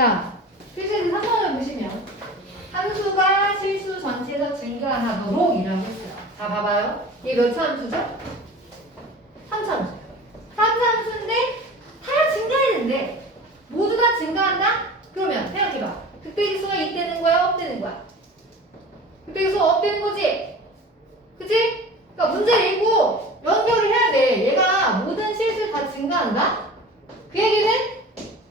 자, 필수에서 3번을 보시면 함수가 실수 전체에서 증가하도록 이라고 했어요. 자, 봐봐요. 이게 몇 차 함수죠? 3차 함수. 3차 함수인데 다 증가했는데 모두 다 증가한다? 그러면 생각해봐. 극대지수가 있다는 거야? 없다는 거야? 극대지수가 없다는 거지? 그치? 그러니까 문제를 읽고 연결을 해야 돼. 얘가 모든 실수 다 증가한다? 그 얘기는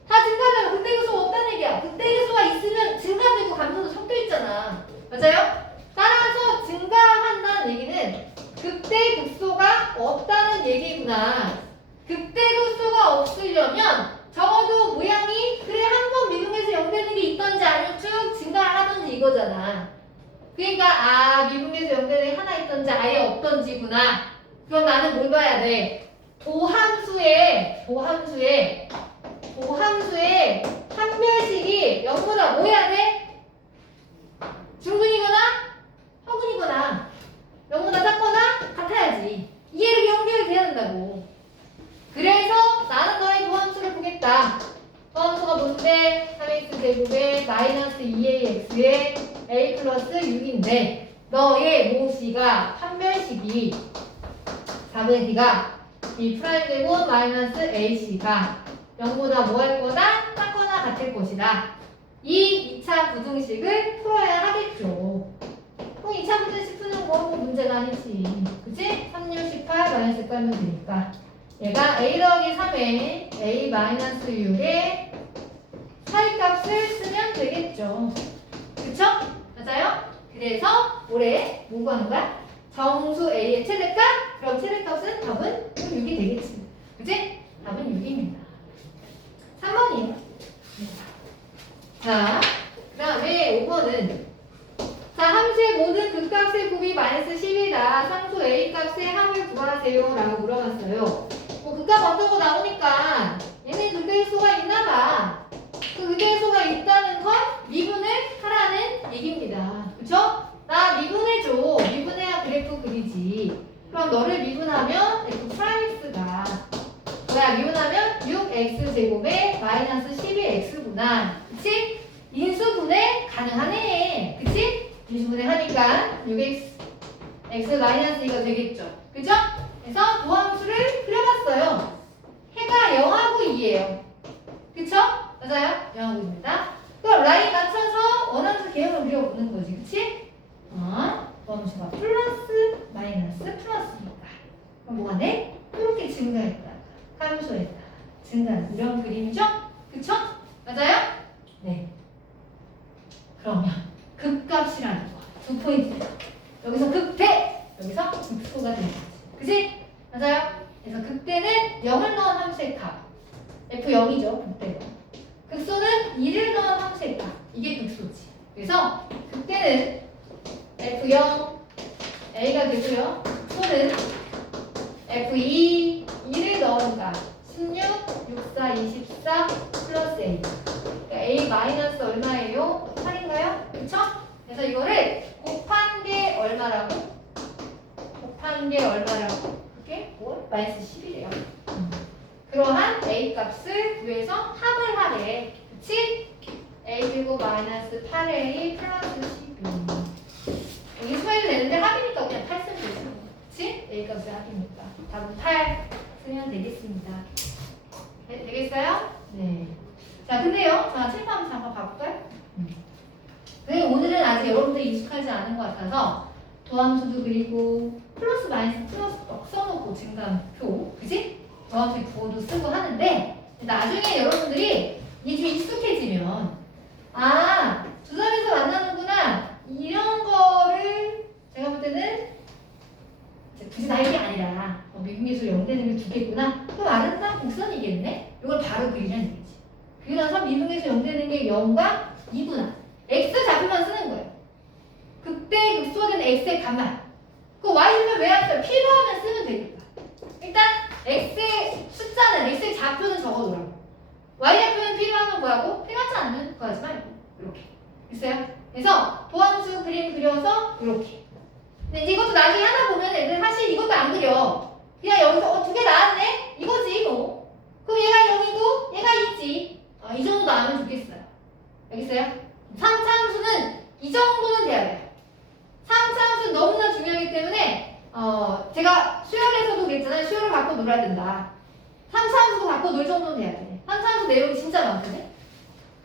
다 증가하면 극대지수가 없다는 얘기야. 극대지수가 있으면 증가되고 감소도 섞여 있잖아. 맞아요? 따라서 증가한다는 얘기는 극대극소가 없다는 얘기구나. 극대극소가 없으려면 적어도 모양이 그래 한 번 미분해서 0 되는 게 있던지 아니면 쭉 증가하던지 이거잖아. 그러니까 미분해서 0 되는 게 하나 있던지 아예 없던지구나. 그럼 나는 뭘 봐야 돼? 도함수의 판별식이 0보다 뭐 해야 돼? 중근이거나 허근이거나 0보다 작거나 같아야지. 이해를 연결이 돼야 된다고. 그래서 나는 너의 도함수를 보겠다. 도함수가 뭔데? 3x 제곱에 마이너스 2ax에 a 플러스 6인데 너의 모씨가 판별식이 4분의 d가 b 프라임 제곱 마이너스 ac가 0보다 뭐 할 거다? 작거나 같을 것이다. 이 2차 부등식을 풀어야 하겠죠. 그럼 2차 부등식 푸는 거 문제가 아니지. 그치? 3, 6, 18 마이너스 깔면 되니까 얘가 a 더하기 3에 a 마이너스 6에 사이값을 쓰면 되겠죠. 그쵸? 맞아요? 그래서 올해 뭐 구하는 거야? 정수 a의 최대값? 그럼 최대값은 답은 6이 되겠지. 그치? 답은 6입니다. 3번이에요. 자, 그 다음에 5번은 자, 함수의 모든 극값의 곱이 마이너스 10이다. 상수 a 값의 합을 구하세요. 라고 물어봤어요. 뭐 극값 어쩌고 나오니까 얘네 극대수가 있나봐. 그 극대수가 있다는 건 미분을 하라는 얘기입니다. 그쵸? 나 미분해줘. 미분해야 그래프 그리지. 그럼 너를 미분하면 f 프라임 x가 뭐야? 미분하면 6x 제곱에 마이너스 12x구나. 그치? 인수분해 가능하네. 그치? 인수분해 하니까 6x x 마이너스 2가 되겠죠. 그죠? 그래서 도함수를 그려봤어요. 해가 0하고 2예요. 그쵸? 맞아요? 0하고 2입니다. 그럼 라인 맞춰서 원함수 개형을 그려보는 거지. 그치? 도함수가 플러스 마이너스 플러스니까 그럼 뭐가 돼? 이렇게 증가했다. 감소했다. 증가한 이런 그림이죠? 그쵸? 맞아요? 네. 그러면 극값이라는 거 두 포인트. 여기서 극대, 여기서 극소가 되는 거지. 그치? 맞아요? 그래서 극대는 0을 넣은 함수의 값. F0이죠. 극대는. 극소는 2를 넣은 함수의 값. 이게 극소지. 그래서 극대는 F0, A가 되고요. 극소는 F2, 2를 넣은 값. 16, 64, 24 플러스 A. 그러니까 A 마이너스 얼마예요? 8인가요? 그쵸? 그래서 이거를 곱한 게 얼마라고? 곱한 게 얼마라고? 그게 뭐? 마이너스 10이래요. 그러한 A 값을 구해서 합을 하래. 그치? A 제곱 마이너스 8A 플러스 12. 여기 수해도 되는데 합이니까 그냥 8 쓰면 되죠. 그치? A 값의 합이니까. 답은 8 쓰면 되겠습니다. 네, 되겠어요? 네. 자, 근데요. 자, 칠판 잠깐 봐볼까요? 네, 오늘은 아직 여러분들이 익숙하지 않은 것 같아서 도함수도 그리고 플러스 마이너스 플러스 막 써놓고 증가표, 그지? 도함수 부호도 쓰고 하는데 나중에 여러분들이 이게 좀 익숙해지면 두 점에서 만나는구나 이런 거를 제가 볼 때는 굳이 다 이게 아니라 미분계수 0 되는 게 두 개구나. 그럼 아름다운 곡선이겠네? 이걸 바로 그리면 되겠지. 그리고 나서 미분계수 0 되는 게 0과 2구나. x 좌표만 쓰는 거예요. 극대 극소된 x의 값만. 그 y좌표는 왜 할까요? 필요하면 쓰면 되니까. 일단 x의 숫자는 x의 좌표는 적어놓으라고. y좌표는 필요하면 구하고 필요하지 않으면 구하지 말고 이렇게. 됐어요? 그래서 도함수 그림 그려서 이렇게. 근데 이제 이것도 나중에 하나 보면 애들 사실 이것도 안 그려. 그냥 여기서 두 개 나왔네? 이거지 뭐. 그럼 얘가 0이고 얘가 2지. 이 정도 나오면 좋겠어요. 알겠어요? 3차 함수는 이 정도는 돼야 돼요. 3차 함수는 너무나 중요하기 때문에 제가 수열에서도 그랬잖아요. 수열을 갖고 놀아야 된다. 3차 함수도 갖고 놀 정도는 돼야 돼. 3차 함수 내용이 진짜 많거든.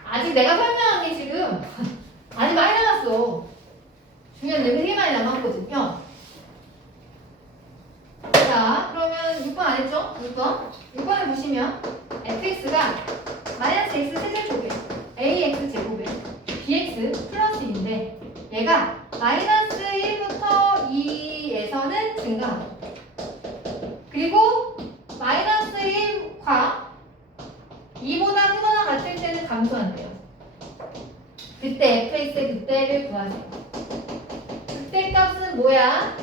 아직 내가 설명한 게 지금 아직 많이 남았어. 중요한 내용이 되게 많이 남았거든요. 자, 그러면 6번 안 했죠? 6번에 보시면 fx가 마이너스 x 세제곱에 ax 제곱에 bx 플러스 2인데 얘가 마이너스 1부터 2에서는 증가하고 그리고 마이너스 1과 2보다 크거나 같을 때는 감소한대요. 그때 fx의 그때를 구하세요. 그때 값은 뭐야?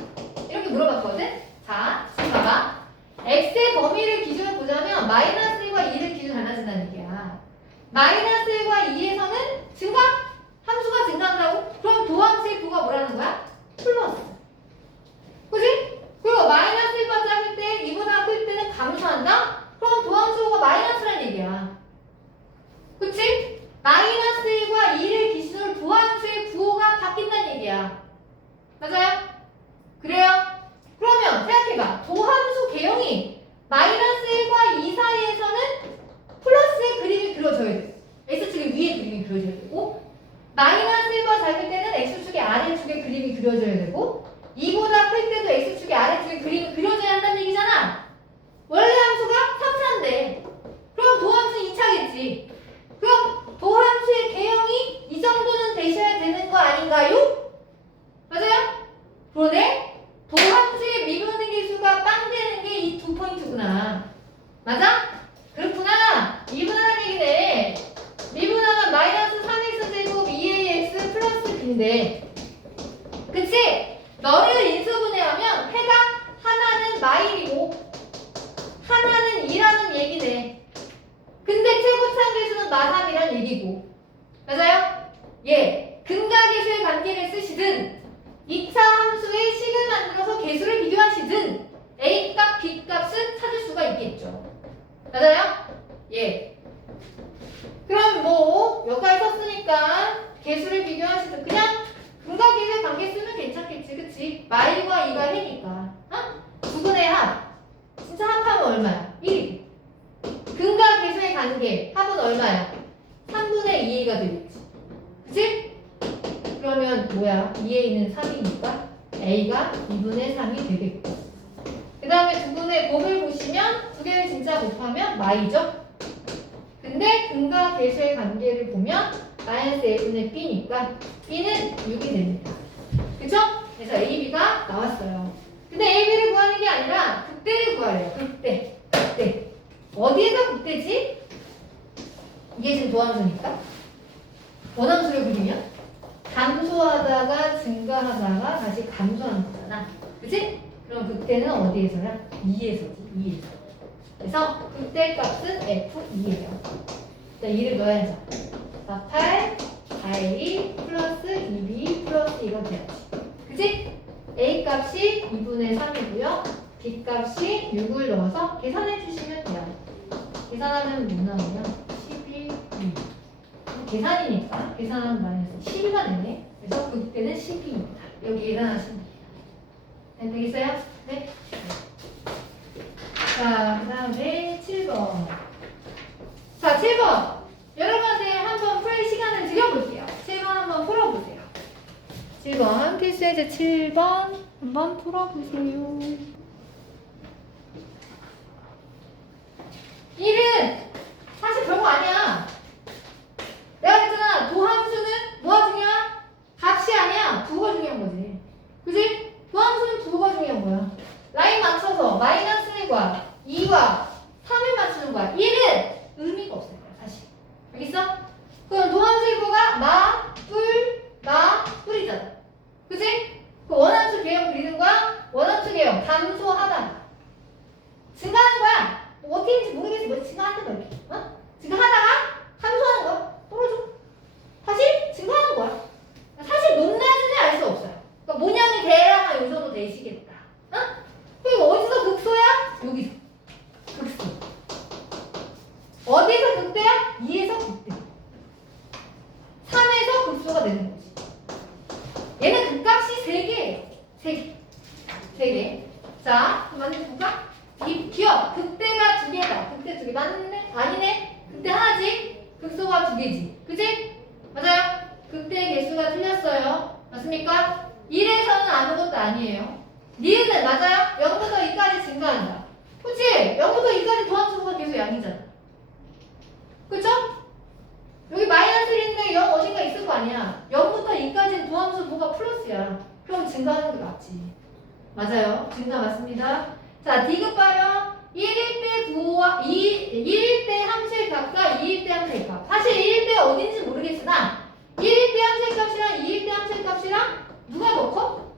이렇게 물어봤거든? 자, 지금 봐봐. x의 범위를 기준으로 보자면 마이너스 1과 2를 기준 달라진다는 얘기야. 마이너스 1과 2에서는 증가? 함수가 증가한다고? 그럼 도함수의 부가 뭐라는 거야? 플러스. 그지? 그리고 마이너스 1과 작을 때 2보다 클 때는 감소한다? 그럼 도함수가 마이너스라는 얘기야. 그치? 마이너스 1과 2를 기준으로 도함수의 부호가 바뀐다는 얘기야. 맞아요? 그래요? 그러면 생각해봐. 도함수 개형이 마이너스 1과 2 사이에서는 플러스의 그림이 그려져야 돼. X축의 위에 그림이 그려져야 되고 마이너스 1과 작을 때는 X축의 아래축의 그림이 그려져야 되고 2보다 클 때도 X축의 아래축의 그림이 그려져야 한다는 얘기잖아. 원래 함수가 3차인데 그럼 도함수 2차겠지. 그럼 도함수의 개형이 이 정도는 되셔야 되는 거 아닌가요? 맞아요? 그러네? 도함수의 미분의 계수가 빵 되는 게 이 두 포인트구나. 맞아? 그렇구나. 미분하는 얘기네. 미분하면 마이너스 3x 제곱 2ax 플러스 b인데 그치? 너를 인수분해하면 해가 하나는 마일이고 하나는 2라는 얘기네. 근데 최고차계수는 마3이란 얘기고 맞아요? 예. 근각계수의 관계를 쓰시든 2차 함수의 식을 만들어서 계수를 비교하시든 A값, B값은 찾을 수가 있겠죠. 맞아요? 예. 그럼 뭐 여기까지 썼으니까 계수를 비교하시든 그냥 근각계수의 관계 쓰면 괜찮겠지. 그치? 마일과 2가 해니까 두 분의 합 진짜 합하면 얼마야? 1이고 근각계수의 관계 합은 얼마야? 3분의 2가 되겠지. 그치? 그러면 뭐야? 2a는 3이니까 a가 2분의 3이 되겠고 그 다음에 두 분의 곱을 보시면 두 개를 진짜 곱하면 마이죠? 근데 근과 계수의 관계를 보면 마이너스 a분의 b니까 b는 6이 됩니다. 그쵸? 그래서 a, b가 나왔어요. 근데 a, b를 구하는 게 아니라 극대를 구하래요. 극대. 어디에서 극대지? 이게 지금 도함수니까 원함수를 그리면 감소하다가 증가하다가 다시 감소하는 거잖아. 그치? 그럼 극대는 어디에서야? 2에서지. 2에서. 그래서 극대 값은 F2예요. 자, 2를 넣어야죠. 8, 4A 플러스 2B 플러스 이거 돼야지. 그치? A 값이 2분의 3이고요. B 값이 6을 넣어서 계산해 주시면 돼요. 계산하면 뭐 나오냐? 12, 2. 계산이니까 계산하면 마이너스 12가 되네. 그래서 극대는 12입니다. 여기 계산하시면 됩니다. 네, 되겠어요? 네. 자, 그 다음에 7번. 자, 7번. 여러분한테 한번 풀 시간을 드려볼게요. 7번 한번 풀어보세요. 7번, 필수예제 7번 한번 풀어보세요. 1은 사실 별거 아니야. 내가 했잖아. 도함수는 뭐가 중요한? 값이 아니야. 부호가 중요한 거지. 그지? 도함수는 부호가 중요한 거야. 라인 맞춰서 마이너스 1과 2와 3을 맞추는 거야. 1은 의미가 없어요. 사실. 알겠어? 그럼 도함수의 부호가 마, 뿔이잖아. 그지? 그 원함수 개형 그리는 거야. 원함수 개형 감소하다. 증가하는 거야. 뭐 어떻게 했는지 모르겠어. 뭐 증가하는 거야. 이렇게. 어? 증가하다가 감소하는 거야. 떨어져. 다시 증가하는 거야. 사실 높낮이는 알 수 없어요. 그러니까 모양이 대략 이 정도 되시겠다. 어? 그리고 어디서 극소야? 여기서. 극소. 어디서 극대야? 2에서 극대. 극소가 되는 거지. 얘는 극값이 3개. 3개. 자, 그럼 만들어볼까? 기억. 극대가 2개다. 극대 2개. 맞네? 아니네? 극대 하나지? 극소가 2개지. 그치? 맞아요? 극대 개수가 틀렸어요. 맞습니까? 1에서는 아무것도 아니에요. 니은은 맞아요? 0부터 2까지 증가한다. 그치? 0부터 2까지 도함수가 계속 양이잖아. 그쵸? 여기 마이너스 1인데 0 어딘가 있을 거 아니야. 0부터 2까지는 도함수 뭐가 플러스야. 그럼 증가하는 게 맞지. 맞아요. 증가 맞습니다. 자, D급 봐요. 1일 때 부호와 1일 때 함수의 값과 2일 때 함수의 값. 사실 1일 때 어딘지 모르겠으나 1일 때 함수의 값이랑 2일 때 함수의 값이랑 누가 더 커?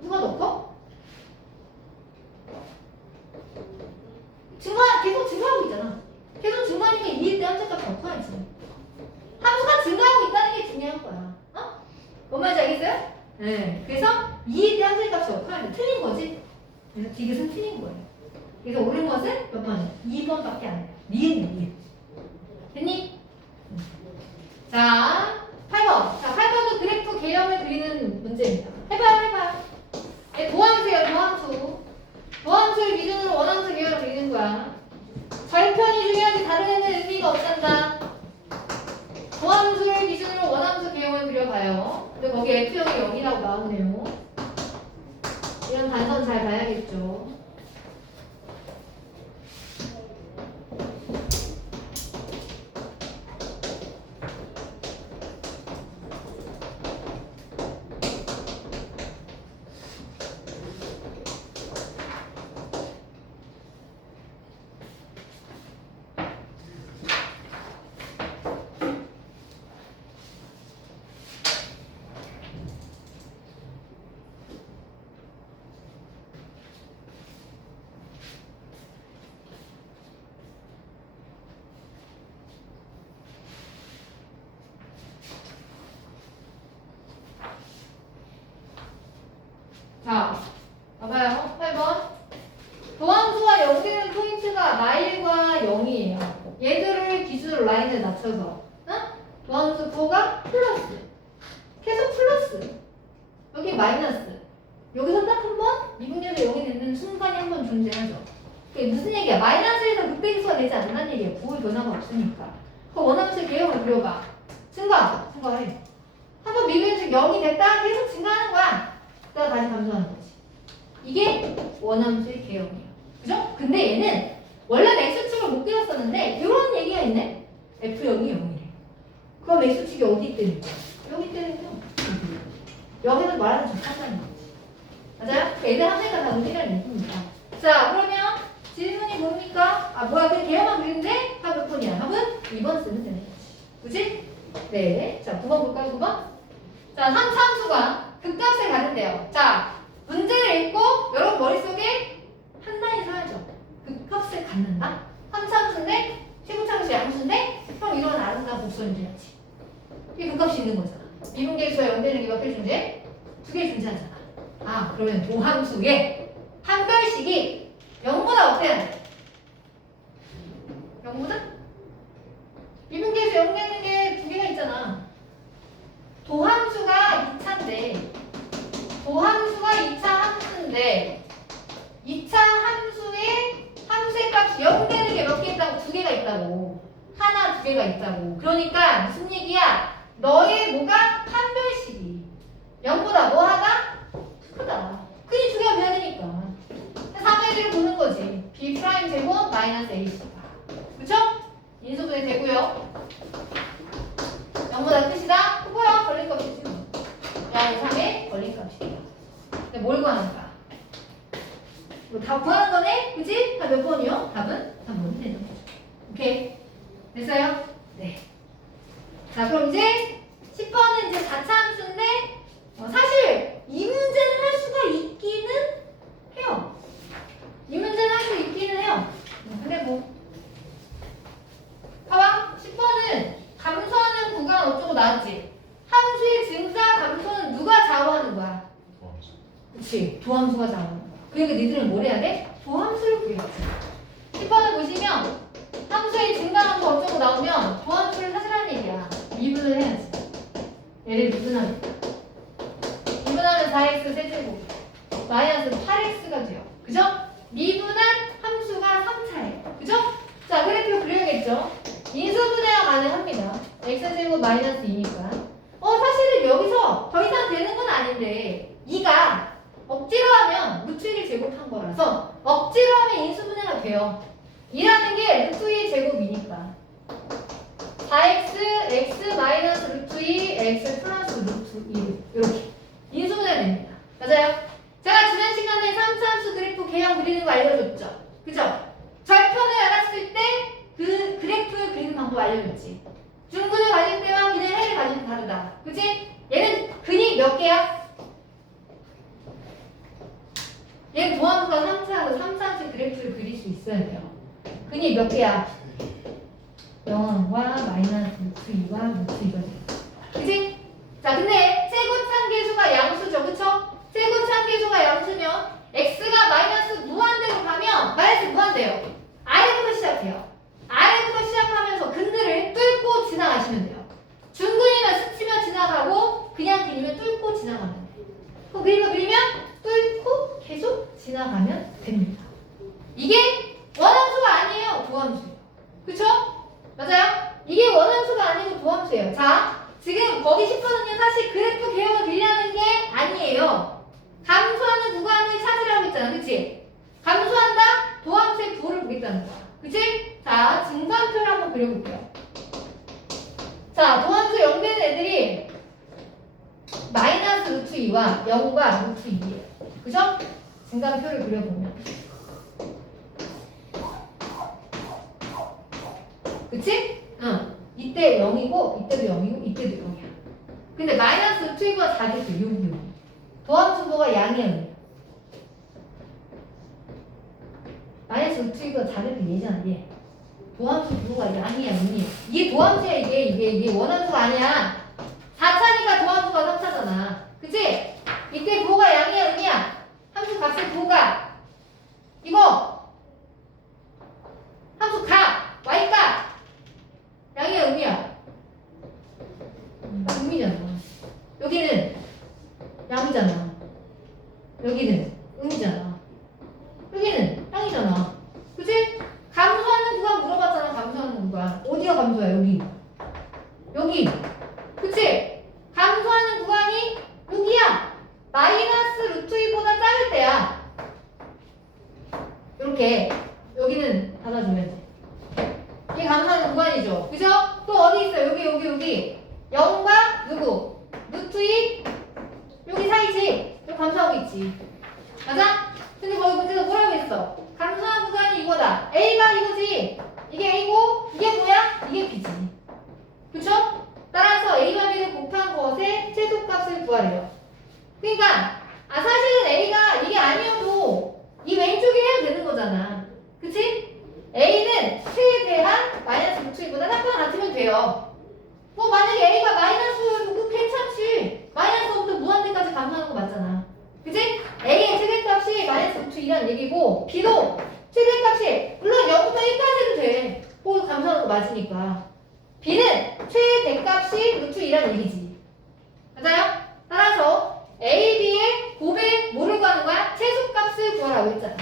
누가 더 커? 계속 증가하고 있잖아. 계속 증가하니까 2일 때 함수의 값이 더 커야지. 함수가 증가하고 있다는 게 중요한 거야. 어? 뭔 말인지 알겠어요? 네. 그래서 2일 때 함수의 값이 더 커야 돼. 틀린 거지. 그래서 디귿은 틀린 거예요. 그래서 옳은 것은 몇 번이야? 2번밖에 안 돼. 니은. 됐니? 자, 8번. 자, 8번도 그래프 개형을 그리는 문제입니다. 해봐요. 도함수예요, 도함수. 도함수를 기준으로 원함수 개형을 그리는 거야. 절편이 중요하지 다른 애는 의미가 없단다. 도함수를 기준으로 원함수 개형을 그려봐요. 근데 거기 F형이 0이라고 나오네요. 이런 단선 잘 봐야겠죠. 자, 봐봐요. 8번. 도함수와 연계되는 포인트가 마일과 0이에요. 얘들을 기준으로 라인을 낮춰서. 응? 도함수 부호가 플러스. 계속 플러스. 여기 마이너스. 여기서 딱 한 번 미분계에서 0이 되는 순간이 한 번 존재하죠. 그게 무슨 얘기야? 마이너스에서 극대기수가 되지 않는다는 얘기야. 부호의 변화가 없으니까. 그 원함수의 개형을 그려봐. 증가해. 한 번 미분계에서 0이 됐다? 계속 증가하는 거야. 그러다 다시 감소하는 거지. 이게 원함수의 개형이에요. 그죠? 근데 얘는 원래는 X축을 못 그렸었는데 이런 얘기가 있네. F형이 0이래. 그럼 X축이 어디 있다는 거야? 여기 있다는요. 여기서 말하는 적당한 거지. 맞아요? 얘들 하나가 다 의미를 내줍니다. 자, 그러면 질문이 뭡니까? 그 개형만 그리는데 답 몇 번이야? 답은 2번 쓰면 되는 거지. 그치? 네. 자, 9번 볼까요? 9번? 자, 함수가 극값에 가는데요. 자, 문제를 읽고 여러분 머릿속에 한 라인 써야죠. 극값에 갖는다? 함수인데 최고차수 양수인데 형 이런 아름다운 곡선이 돼야지. 이게 극값이 있는 거잖아. 미분계수와 연대는 게 몇 개 존재? 2개 존재하잖아. 그러면 도함수의 판별식이 0보다 어때야 돼? 0보다? 미분계수 0 되는 게 2개가 있잖아. 도함수가 2차인데 도함수가 2차 함수인데 2차 함수의 값이 0 되는 게 몇 개 있다고? 2개가 있다고. 하나, 2개가 있다고. 그러니까 무슨 얘기야? 너의 뭐가? 판별식이 0보다 뭐 하다? 크다. 크니 2개가 돼야 되니까. 3의 1을 보는 거지. B 프라임 제곱 마이너스 A씨가. 그쵸? 인수분해 되고요. 0보다 끝이다? 그거야. 걸림값이지. 야, 3의 걸림값이야. 근데 뭘 구하는가? 이거 다 구하는 거네? 그치? 답 몇 번이요? 답은 3번이 되는 거죠. 오케이. 됐어요? 네. 자, 그럼 이제 10번은 이제 4차 함수인데 사실 이 문제는 할 수가 있기는 해요. 이 문제는 할 수 있기는 해요. 근데 봐봐. 10번은 감소하는 구간 어쩌고 나왔지? 함수의 증가 감소는 누가 좌우하는 거야? 그치. 도함수가 좌우하는 거야. 그러니까 니들은 뭘 해야 돼? 도함수를 구해야지. 10번을 보시면 함수의 증가 감소 어쩌고 나오면 도함수를 사실하는 얘기야. 미분을 해야지. 가능합니다. x제곱 마이너스 2니까. 사실은 여기서 더 이상 되는 건 아닌데 2가 억지로 하면 루트 1을 제곱한 거라서 억지로 하면 인수분해가 돼요. 2라는 게 루트 2의 제곱이니까 4x, x 마이너스 루트 2, x 플러스 루트 2 이렇게 인수분해가 됩니다. 맞아요? 제가 지난 시간에 3차함수 그래프 개형 그리는 거 알려줬죠? 그죠? 절편을 알았을 때 그 그래프 그리는 방법 알려줬지. 중근을 가질 때와 그냥 해를 가질 때 다르다. 그치? 얘는 근이 몇 개야? 얘는 도함수가 3차함수 그래프를 그릴 수 있어야 돼요. 근이 몇 개야? 0과 마이너스 루트 2와 루트 2가 그치? 자, 근데 최고참계수가 양수죠. 그쵸? 최고참계수가 양수면 x가 마이너스 무한대로 가면 마이너스 무한대요. 아래부터 시작해요. 아래부터 시작하면서 근들을 뚫고 지나가시면 돼요. 중근이면 스치면 지나가고 그냥 그리면 뚫고 지나가면 돼요. 그 그림을 그리면 뚫고 계속 지나가면 됩니다. 이게 원함수가 아니에요. 도함수예요. 그쵸? 맞아요? 이게 원함수가 아니고 도함수예요. 자, 지금 거기 싶거든요. 사실 그래프 개형을 그리라는 게 아니에요. 감소하는 구간을 찾으라고 했잖아. 그치? 감소한다? 도함수의 부호를 보겠다는 거야. 그치? 자, 증간표를 한번 그려볼게요. 자, 도함수 0되는 애들이 마이너스 루트 2와 0과 루트 2예요. 그죠? 증간표를 그려보면 그치? 응. 이때 0이고 이때도 0이고 이때도 0이야. 근데 마이너스 루트 2가 작을 때 6. 도함수보가 양이야. 마이너스 루트 2가 작을 때 얘잖아. 얘. 도함수 부호가 양이야. 0이야. 이게 도함수야. 이게 원함수가 아니야. 4차니까 도함수가 3차잖아. 그치? 이때 부호가 양이야. 음이야. 함수 값의 부호가 이거 함수 값 y값 양이야. 음이야. 음이잖아. 여기는 양이잖아. 여기는 음이잖아. 여기는 땅이잖아. 그치? 감소하는 구간 물어봤잖아. 감소하는 구간. 어디가 감소야? 여기. 그치? 감소하는 구간이 여기야. 마이너스 루트 2보다 작을 때야. 이렇게 여기는 닫아주면 돼. 이게 감소하는 구간이죠. 그죠? 또 어디 있어? 여기. 0과 누구? 루트 2 여기 사이지? 여기 감소하고 있지. 맞아? 근데 거기 문제가 뭐라고 했어? 감소한 구간이 이거다. A가 이거지. 이게 A고 이게 뭐야? 이게 B지. 그쵸? 따라서 A와 B를 곱한 것의 최소값을 구하래요. 그러니까 사실은 A가 이게 아니어도 이 왼쪽에 해야 되는 거잖아. 그치? A는 최대한 마이너스 루트 2보다 작거나 같으면 돼요. 뭐 만약에 A가 마이너스여도 그 괜찮지. 마이너스부터 무한대까지 감소하는 거 맞잖아. 그치? A의 최대값이 마이너스 루트 2라는 얘기고 B도 최대값이 물론 0부터 1까지 해도 돼. 뭐 감소하는 거 맞으니까. B는 최대값이 루트 2라는 얘기지. 맞아요? 따라서 A, B의 곱의 뭐를 구하는 거야? 최소값을 구하라고 했잖아.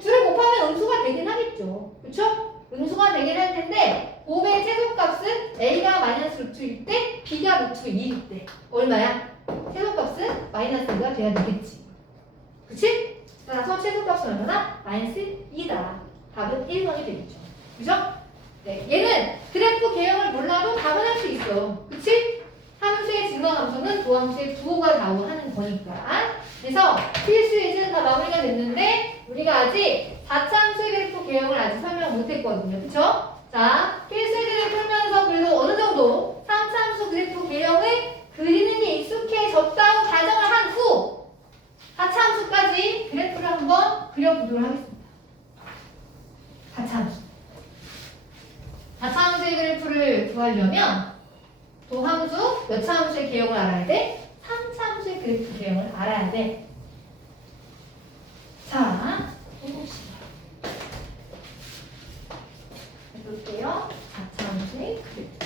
둘을 곱하면 음수가 되긴 하겠죠. 그쵸? 음수가 되긴 할 텐데 곱의 최소값은 A가 마이너스 루트 1일 때 B가 루트 2일 때 얼마야? 최소값은 마이너스 2가 돼야 되겠지. 그치? 따라서 최소값은 얼마나? 마이너스 2다. 답은 1번이 되겠죠. 그죠? 네, 얘는 그래프 개형을 몰라도 답은 할 수 있어. 그치? 함수의 증가함수는 도함수의 부호가 나오는 거니까. 그래서 필수 예제는 다 마무리가 됐는데 우리가 아직 4차 함수의 그래프 개형을 아직 설명 못했거든요. 그쵸? 자, 필수 예제를 풀면서 그래도 어느 정도 3차 함수 그래프 개형을 그리는 게 익숙해졌다고 가정을 한 후 4차 함수까지 그래프를 한번 그려보도록 하겠습니다. 4차 함수. 4차 함수의 그래프를 구하려면 도함수 몇 차 함수의 개형을 알아야 돼? 3차 함수의 그래프 개형을 알아야 돼. 자, 해봅시다. 해볼게요. 4차 함수의 그래프.